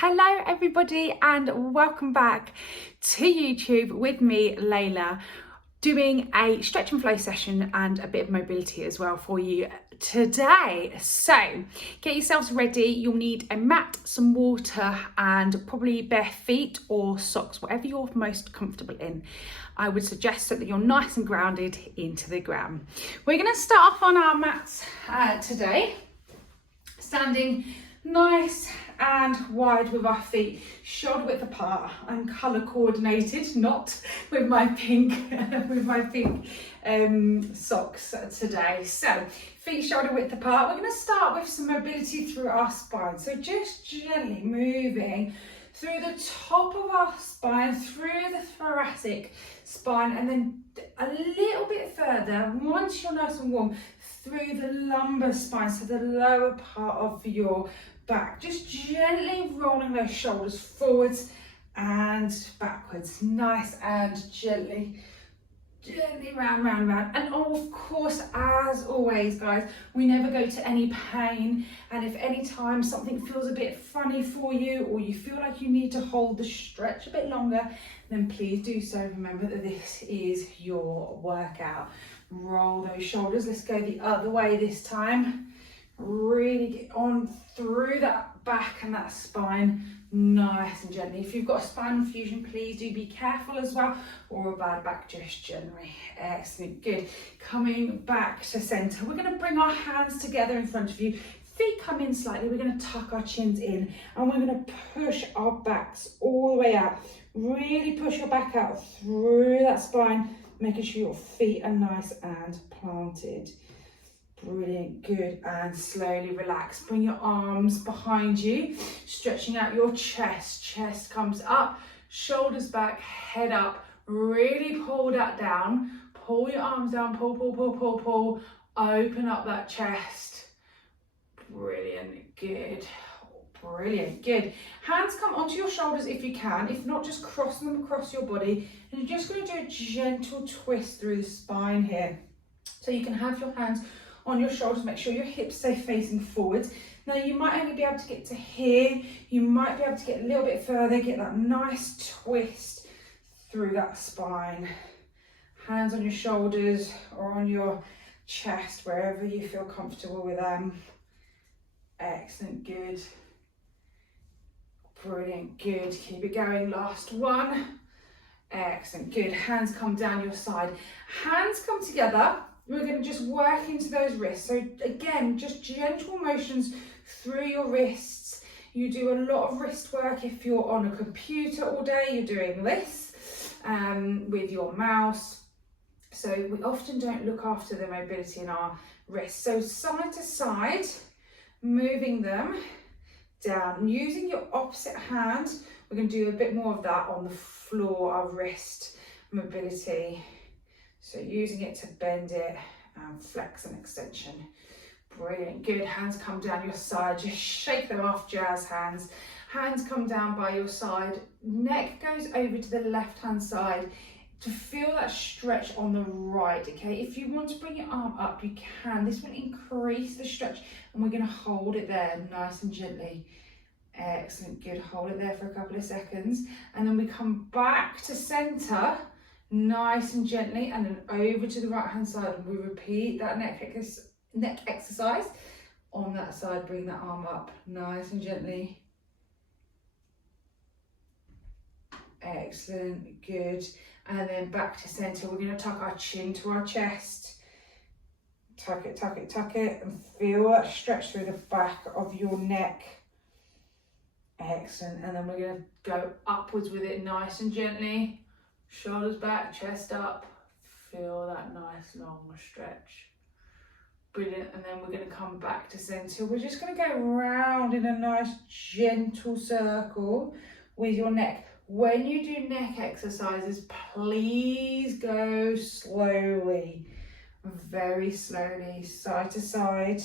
Hello everybody and welcome back to YouTube with me, Leila, doing a stretch and flow session and a bit of mobility as well for you today. So get yourselves ready. You'll need a mat, some water and probably bare feet or socks, whatever you're most comfortable in. I would suggest so that you're nice and grounded into the ground. We're going to start off on our mats today, standing nice and wide with our feet shoulder width apart and colour coordinated, not with my pink socks today. So feet shoulder width apart. We're going to start with some mobility through our spine. So just gently moving through the top of our spine, through the thoracic spine, and then a little bit further, once you're nice and warm, through the lumbar spine, so the lower part of your back. Just gently rolling those shoulders forwards and backwards, nice and gently round. And of course, as always guys, we never go to any pain, and if any time something feels a bit funny for you or you feel like you need to hold the stretch a bit longer, then please do so. Remember that this is your workout. Roll those shoulders. Let's go the other way this time. Really get on through that back and that spine, nice and gently. If you've got a spinal fusion, please do be careful as well, or a bad back just generally. Excellent, good. Coming back to center, we're going to bring our hands together in front of you. Feet come in slightly, we're going to tuck our chins in and we're going to push our backs all the way out. Really push your back out through that spine, making sure your feet are nice and planted. Brilliant, good, and slowly relax. Bring your arms behind you, stretching out your chest. Chest comes up, shoulders back, head up. Really pull that down. Pull your arms down, pull. Open up that chest. Brilliant, good. Brilliant, good. Hands come onto your shoulders if you can. If not, just cross them across your body. And you're just going to do a gentle twist through the spine here. So you can have your hands on your shoulders, make sure your hips stay facing forwards. Now you might only be able to get to here, you might be able to get a little bit further, get that nice twist through that spine. Hands on your shoulders or on your chest, wherever you feel comfortable with them. Excellent, good. Brilliant, good. Keep it going, last one. Excellent, good. Hands come down your side. Hands come together. We're going to just work into those wrists. So again, just gentle motions through your wrists. You do a lot of wrist work if you're on a computer all day. You're doing this with your mouse. So we often don't look after the mobility in our wrists. So side to side, moving them down. Using your opposite hand, we're going to do a bit more of that on the floor, our wrist mobility. So using it to bend it and flex and extension. Brilliant, good. Hands come down your side, just shake them off, jazz hands. Hands come down by your side, neck goes over to the left hand side to feel that stretch on the right, okay? If you want to bring your arm up, you can. This will increase the stretch and we're gonna hold it there nice and gently. Excellent, good. Hold it there for a couple of seconds and then we come back to center, nice and gently, and then over to the right hand side, and we repeat that neck exercise on that side. Bring that arm up nice and gently. Excellent, good. And then back to center. We're going to tuck our chin to our chest. Tuck it, and feel that stretch through the back of your neck. Excellent. And then we're going to go upwards with it nice and gently. Shoulders back, chest up, feel that nice long stretch. Brilliant, and then we're going to come back to center. We're just going to go round in a nice gentle circle with your neck. When you do neck exercises, please go slowly, very slowly, side to side.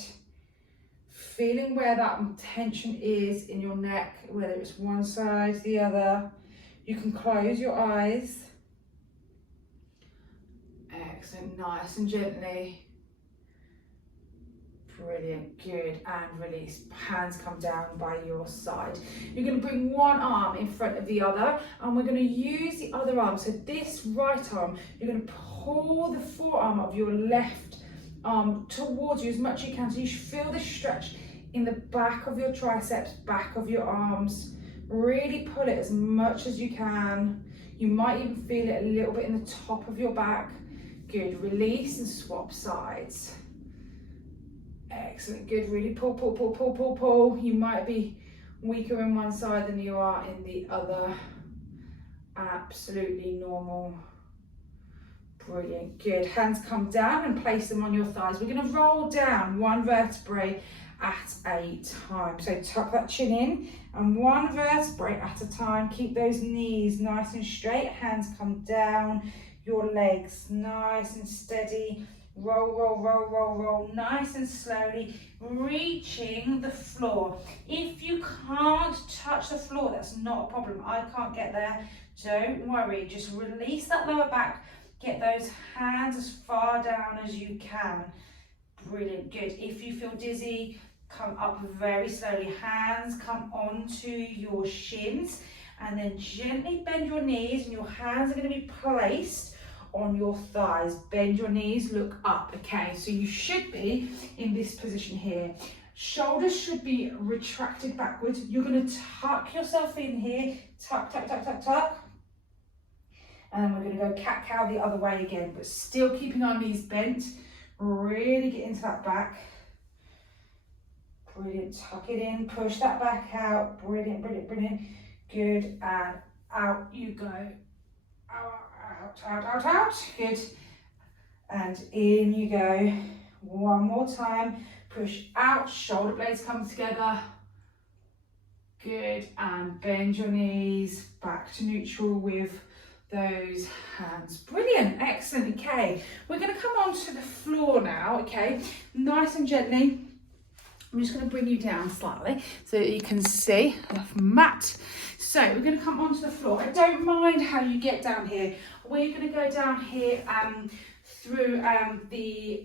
Feeling where that tension is in your neck, whether it's one side, the other. You can close your eyes. Excellent, nice and gently. Brilliant, good, and release. Hands come down by your side. You're going to bring one arm in front of the other, and we're going to use the other arm. So this right arm, you're going to pull the forearm of your left arm towards you as much as you can. So you should feel the stretch in the back of your triceps, back of your arms. Really pull it as much as you can. You might even feel it a little bit in the top of your back. Good, release and swap sides. Excellent, good, really pull, pull, pull, pull, pull, pull. You might be weaker in one side than you are in the other. Absolutely normal. Brilliant, good. Hands come down and place them on your thighs. We're going to roll down one vertebrae at a time. So tuck that chin in and one vertebrae at a time. Keep those knees nice and straight. Hands come down. Your legs nice and steady. Roll, roll, roll, roll, roll, nice and slowly, reaching the floor. If you can't touch the floor, that's not a problem. I can't get there. Don't worry, just release that lower back. Get those hands as far down as you can. Brilliant, good. If you feel dizzy, come up very slowly. Hands come onto your shins and then gently bend your knees, and your hands are going to be placed on your thighs. Bend your knees, look up. Okay, so you should be in this position here. Shoulders should be retracted backwards. You're going to tuck yourself in here. Tuck, tuck, tuck, tuck, tuck. And then we're going to go cat-cow the other way again, but still keeping our knees bent. Really get into that back. Brilliant, tuck it in, push that back out. Brilliant, brilliant, brilliant. Good, and out you go. Out, out, out, out. Good. And in you go. One more time. Push out, shoulder blades come together. Good, and bend your knees back to neutral with those hands. Brilliant, excellent. Okay, we're going to come onto the floor now, okay? Nice and gently. I'm just going to bring you down slightly so that you can see the mat. So we're going to come onto the floor. I don't mind how you get down here. We're going to go down here through the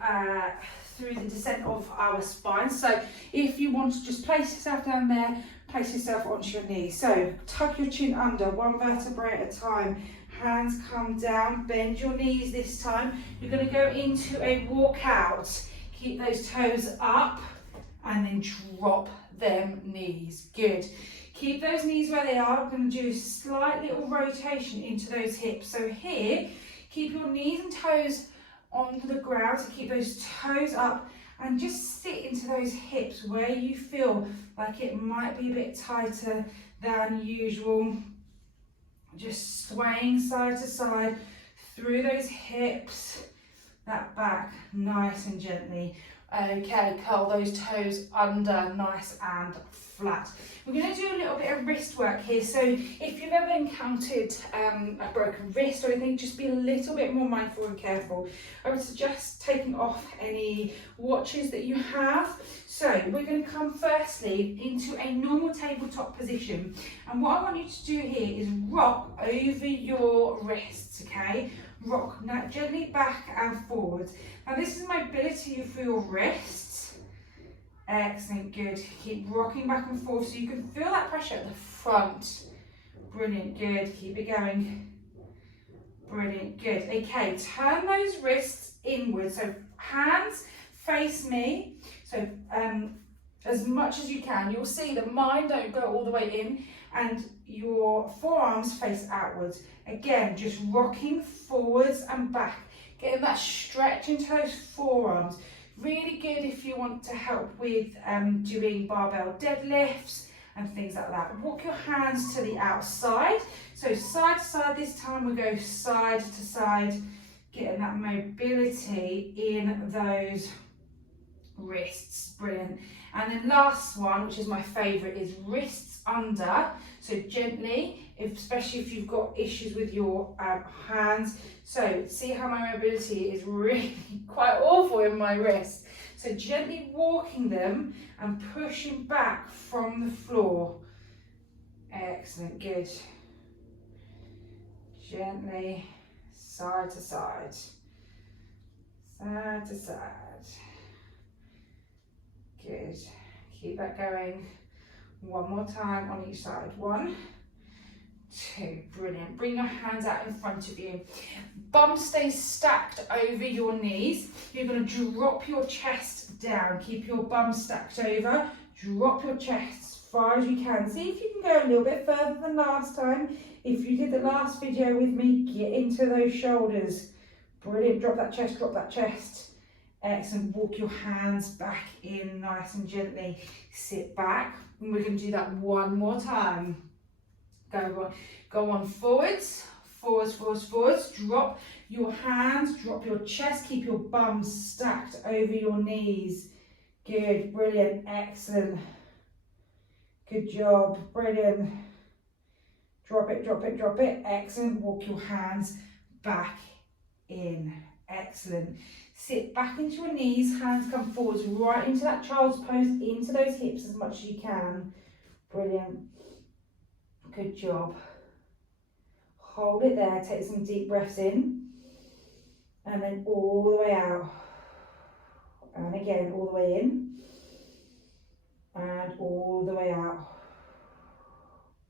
descent of our spine. So if you want to just place yourself down there, place yourself onto your knees. So tuck your chin under, one vertebrae at a time. Hands come down, bend your knees this time. You're going to go into a walk out. Keep those toes up and then drop them knees. Good. Keep those knees where they are. I'm going to do a slight little rotation into those hips. So here, keep your knees and toes on the ground. So keep those toes up and just sit into those hips where you feel like it might be a bit tighter than usual. Just swaying side to side through those hips, that back nice and gently. Okay, curl those toes under, nice and flat. We're going to do a little bit of wrist work here. So if you've ever encountered a broken wrist or anything, just be a little bit more mindful and careful. I would suggest taking off any watches that you have. So we're going to come firstly into a normal tabletop position. And what I want you to do here is rock over your wrists, okay? Rock gently back and forwards. Now this is mobility for your wrists. Excellent, good. Keep rocking back and forth so you can feel that pressure at the front. Brilliant, good. Keep it going. Brilliant, good. Okay, turn those wrists inwards. So hands face me. So as much as you can. You'll see that mine don't go all the way in and your forearms face outwards. Again, just rocking forwards and back. Getting that stretch into those forearms. Really good if you want to help with doing barbell deadlifts and things like that. Walk your hands to the outside. So side to side this time, we go side to side, getting that mobility in those wrists. Brilliant. And then last one, which is my favorite, is wrists under. So gently, especially if you've got issues with your hands. So see how my mobility is really quite awful in my wrist. So gently walking them and pushing back from the floor. Excellent, good. Gently, side to side. Side to side. Good. Keep that going. One more time on each side. 1, 2. Brilliant. Bring your hands out in front of you. Bum stays stacked over your knees. You're going to drop your chest down. Keep your bum stacked over. Drop your chest as far as you can. See if you can go a little bit further than last time. If you did the last video with me, get into those shoulders. Brilliant. Drop that chest, drop that chest. Excellent. Walk your hands back in nice and gently. Sit back. And we're going to do that one more time. Go on forwards, forwards, forwards, forwards. Drop your hands, drop your chest. Keep your bum stacked over your knees. Good, brilliant, excellent. Good job, brilliant. Drop it, drop it, drop it. Excellent. Walk your hands back in. Excellent. Sit back into your knees, hands come forwards, right into that child's pose, into those hips as much as you can. Brilliant. Good job. Hold it there, take some deep breaths in, and then all the way out. And again, all the way in, and all the way out.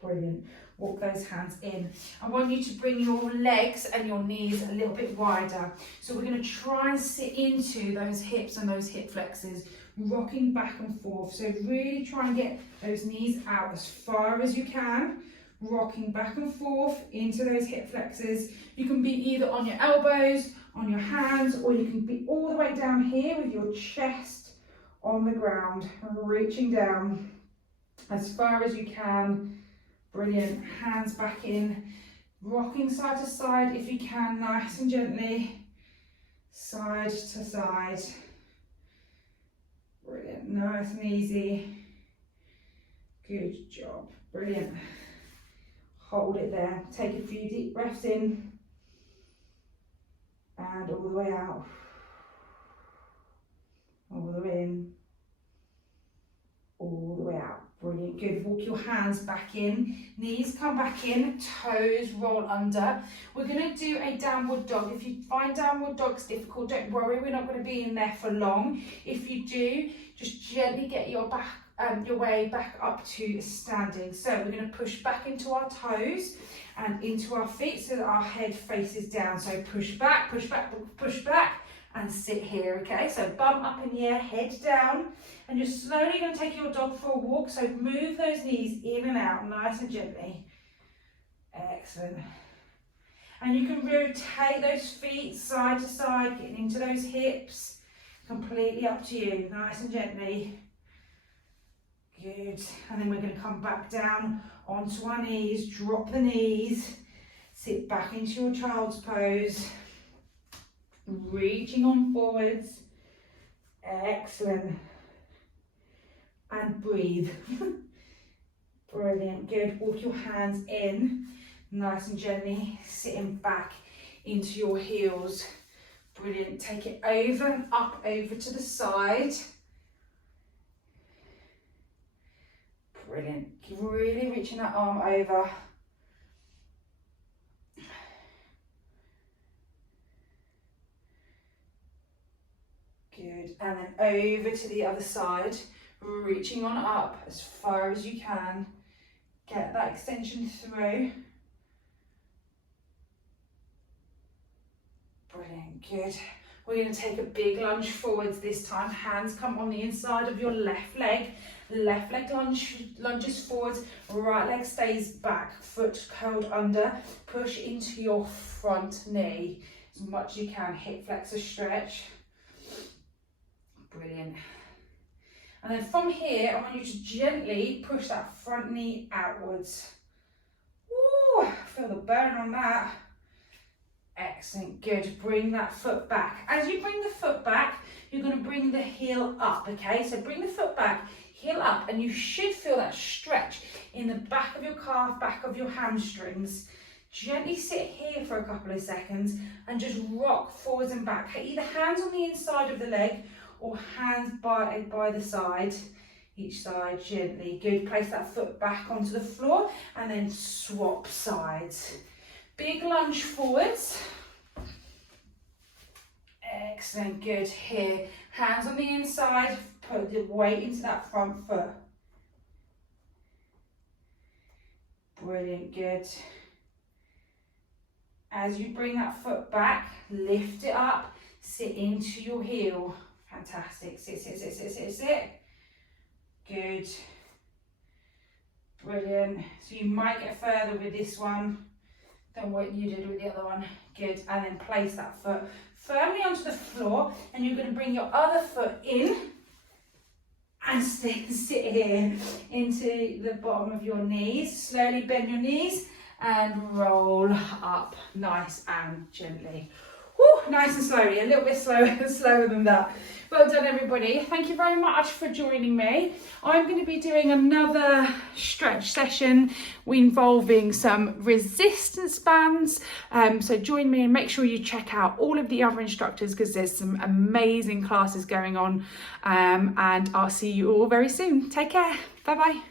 Brilliant. Walk those hands in. I want you to bring your legs and your knees a little bit wider. So we're going to try and sit into those hips and those hip flexors, rocking back and forth. So really try and get those knees out as far as you can, rocking back and forth into those hip flexors. You can be either on your elbows, on your hands, or you can be all the way down here with your chest on the ground, reaching down as far as you can. Brilliant. Hands back in, rocking side to side if you can, nice and gently, side to side. Brilliant. Nice and easy. Good job. Brilliant. Hold it there. Take a few deep breaths in and all the way out. All the way in. All the way out. Brilliant. Good. Walk your hands back in. Knees come back in. Toes roll under. We're going to do a downward dog. If you find downward dogs difficult, don't worry. We're not going to be in there for long. If you do, just gently get your way back up to standing. So we're going to push back into our toes and into our feet so that our head faces down. So push back, push back, push back, and sit here, okay? So bum up in the air, head down, and you're slowly going to take your dog for a walk. So move those knees in and out, nice and gently. Excellent. And you can rotate those feet side to side, getting into those hips. Completely up to you, nice and gently. Good. And then we're going to come back down onto our knees, drop the knees, sit back into your child's pose, reaching on forwards. Excellent. And breathe. Brilliant. Good. Walk your hands in, nice and gently, sitting back into your heels. Brilliant. Take it over and up, over to the side. Brilliant. Really reaching that arm over. Good. And then over to the other side, reaching on up as far as you can. Get that extension through. Brilliant. Good. We're going to take a big lunge forwards this time. Hands come on the inside of your left leg. Left leg lunges forwards, right leg stays back, foot curled under. Push into your front knee as much as you can. Hip flexor stretch. Brilliant. And then from here, I want you to gently push that front knee outwards. Ooh, feel the burn on that. Excellent, good. Bring that foot back. As you bring the foot back, you're going to bring the heel up, okay? So bring the foot back, heel up, and you should feel that stretch in the back of your calf, back of your hamstrings. Gently sit here for a couple of seconds and just rock forwards and back. Either hands on the inside of the leg or hands by the side, each side gently. Good, place that foot back onto the floor and then swap sides. Big lunge forwards. Excellent, good. Here, hands on the inside, put the weight into that front foot. Brilliant, good. As you bring that foot back, lift it up, sit into your heel. Fantastic, sit, sit, sit, sit, sit, sit. Good. Brilliant. So you might get further with this one than what you did with the other one. Good. And then place that foot firmly onto the floor, and you're going to bring your other foot in and sit here into the bottom of your knees. Slowly bend your knees and roll up nice and gently. Woo, nice and slowly, a little bit slower than that. Well done, everybody. Thank you very much for joining me. I'm going to be doing another stretch session involving some resistance bands. So join me and make sure you check out all of the other instructors, because there's some amazing classes going on. And I'll see you all very soon. Take care. Bye-bye.